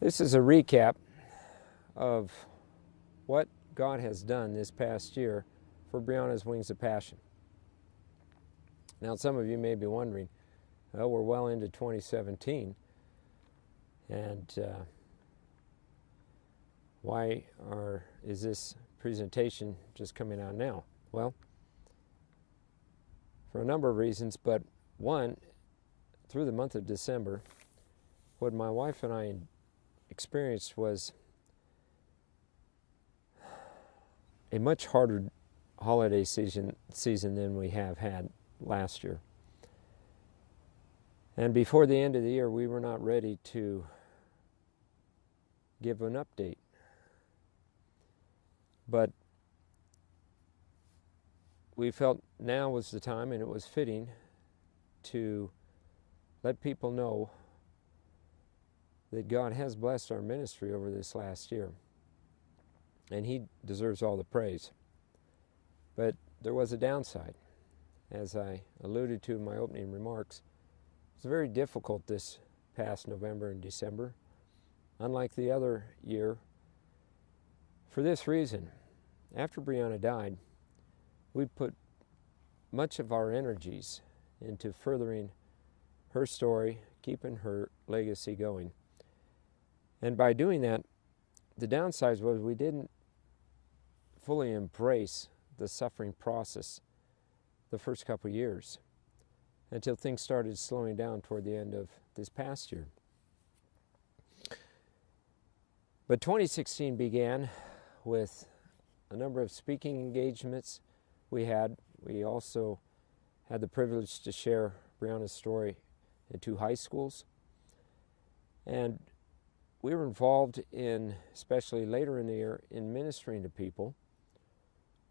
This is a recap of what God has done this past year for Brianna's Wings of Passion. Now, some of you may be wondering, well, we're well into 2017, and why is this presentation just coming out now? Well, for a number of reasons, but one, through the month of December, what my wife and I experienced was a much harder holiday season than we have had last year. And before the end of the year, we were not ready to give an update. But we felt now was the time, and it was fitting, to let people know that God has blessed our ministry over this last year. And He deserves all the praise. But there was a downside. As I alluded to in my opening remarks, it was very difficult this past November and December, unlike the other year, for this reason. After Brianna died, we put much of our energies into furthering her story, keeping her legacy going. And by doing that, the downside was we didn't fully embrace the suffering process the first couple of years until things started slowing down toward the end of this past year. But 2016 began with a number of speaking engagements we had. We also had the privilege to share Brianna's story in 2 high schools. And we were involved in, especially later in the year, in ministering to people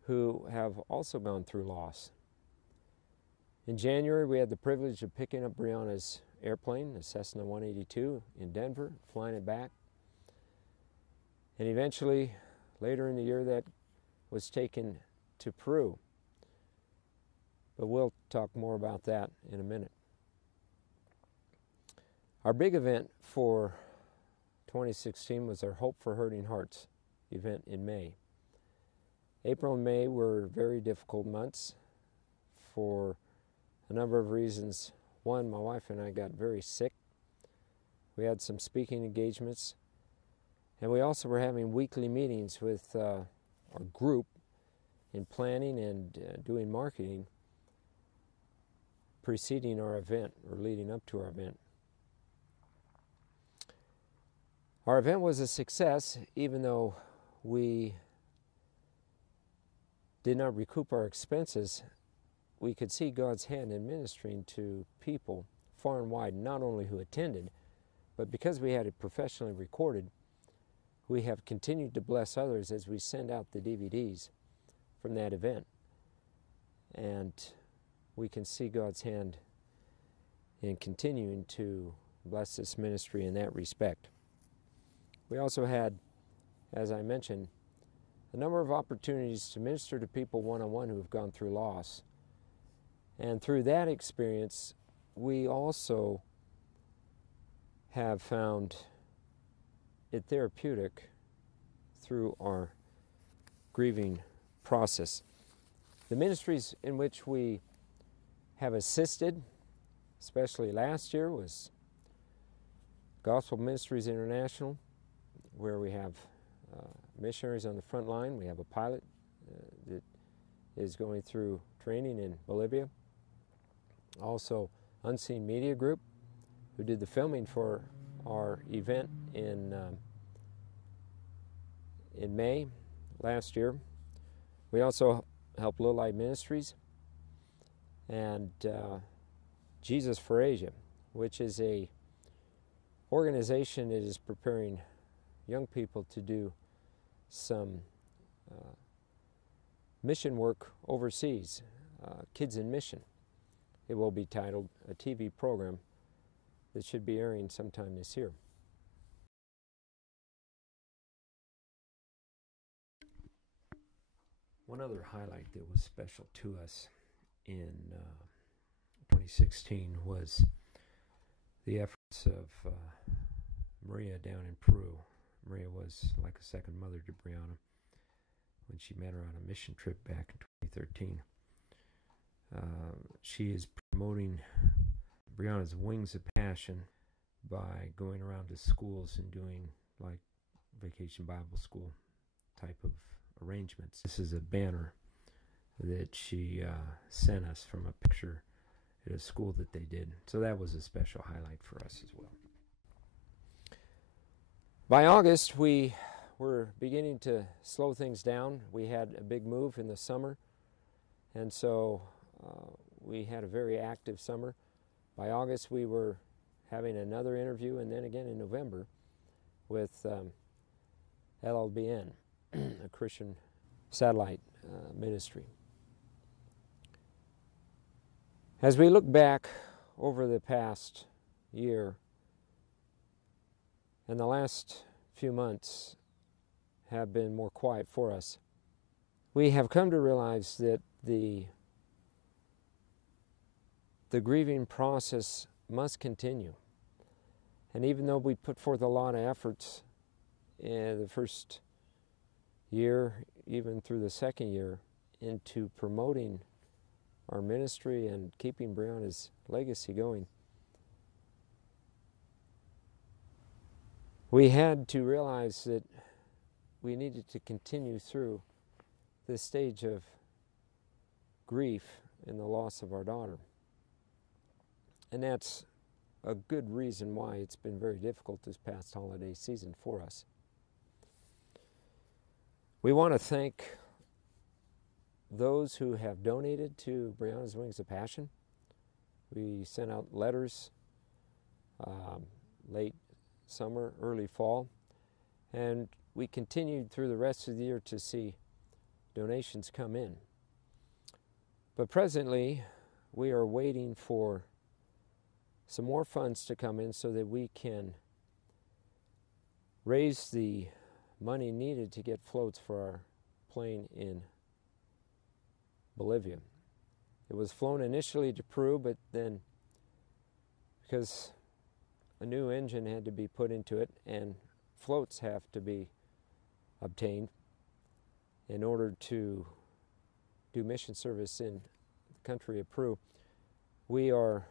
who have also gone through loss. In January, we had the privilege of picking up Brianna's airplane, the Cessna 182, in Denver, flying it back. And eventually, later in the year, that was taken to Peru. But we'll talk more about that in a minute. Our big event for 2016 was our Hope for Hurting Hearts event in May. April and May were very difficult months for a number of reasons. One, my wife and I got very sick. We had some speaking engagements. And we also were having weekly meetings with our group in planning and doing marketing preceding our event or leading up to our event. Our event was a success, even though we did not recoup our expenses. We could see God's hand in ministering to people far and wide, not only who attended, but because we had it professionally recorded, we have continued to bless others as we send out the DVDs from that event. And we can see God's hand in continuing to bless this ministry in that respect. We also had, as I mentioned, a number of opportunities to minister to people one-on-one who have gone through loss. And through that experience, we also have found it therapeutic through our grieving process. The ministries in which we have assisted, especially last year, was Gospel Ministries International, where we have missionaries on the front line. We have a pilot that is going through training in Bolivia. Also, Unseen Media Group, who did the filming for our event in May last year. We also helped Little Light Ministries and Jesus for Asia, which is a organization that is preparing young people to do some mission work overseas, Kids in Mission. It will be titled a TV program that should be airing sometime this year. One other highlight that was special to us in 2016 was the efforts of Maria down in Peru. Maria was like a second mother to Brianna when she met her on a mission trip back in 2013. She is promoting Brianna's Wings of Passion by going around to schools and doing like Vacation Bible School type of arrangements. This is a banner that she sent us from a picture at a school that they did. So that was a special highlight for us as well. By August, we were beginning to slow things down. We had a big move in the summer, and so we had a very active summer. By August, we were having another interview, and then again in November with LLBN, a Christian satellite ministry. As we look back over the past year, and the last few months have been more quiet for us, we have come to realize that the grieving process must continue. And even though we put forth a lot of efforts in the first year, even through the second year, into promoting our ministry and keeping Brianna's legacy going, we had to realize that we needed to continue through this stage of grief in the loss of our daughter. And that's a good reason why it's been very difficult this past holiday season for us. We want to thank those who have donated to Brianna's Wings of Passion. We sent out letters late summer, early fall, and we continued through the rest of the year to see donations come in. But presently, we are waiting for some more funds to come in so that we can raise the money needed to get floats for our plane in Bolivia. It was flown initially to Peru, but then because a new engine had to be put into it and floats have to be obtained in order to do mission service in the country of Peru, we are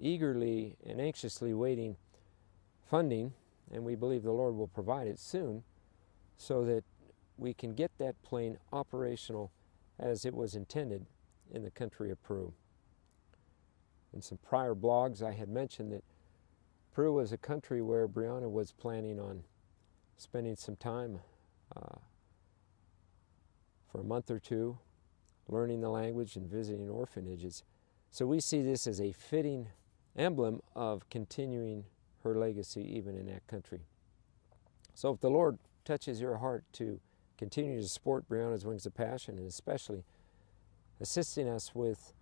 eagerly and anxiously waiting funding, and we believe the Lord will provide it soon so that we can get that plane operational as it was intended in the country of Peru. In some prior blogs, I had mentioned that Peru was a country where Brianna was planning on spending some time for a month or two, learning the language and visiting orphanages. So we see this as a fitting emblem of continuing her legacy even in that country. So if the Lord touches your heart to continue to support Brianna's Wings of Passion, and especially assisting us with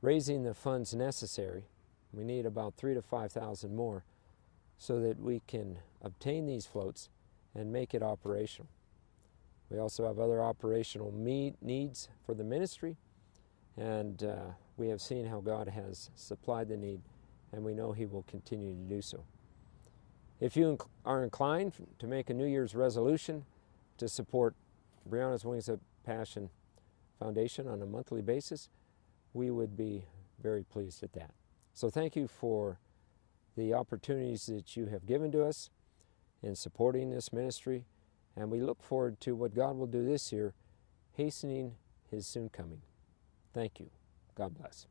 raising the funds necessary, we need about $3,000 to $5,000 more so that we can obtain these floats and make it operational. We also have other operational needs for the ministry, and we have seen how God has supplied the need, and we know He will continue to do so. If you are inclined to make a New Year's resolution to support Brianna's Wings of Passion Foundation on a monthly basis, we would be very pleased at that. So thank you for the opportunities that you have given to us in supporting this ministry, and we look forward to what God will do this year, hastening His soon coming. Thank you. God bless.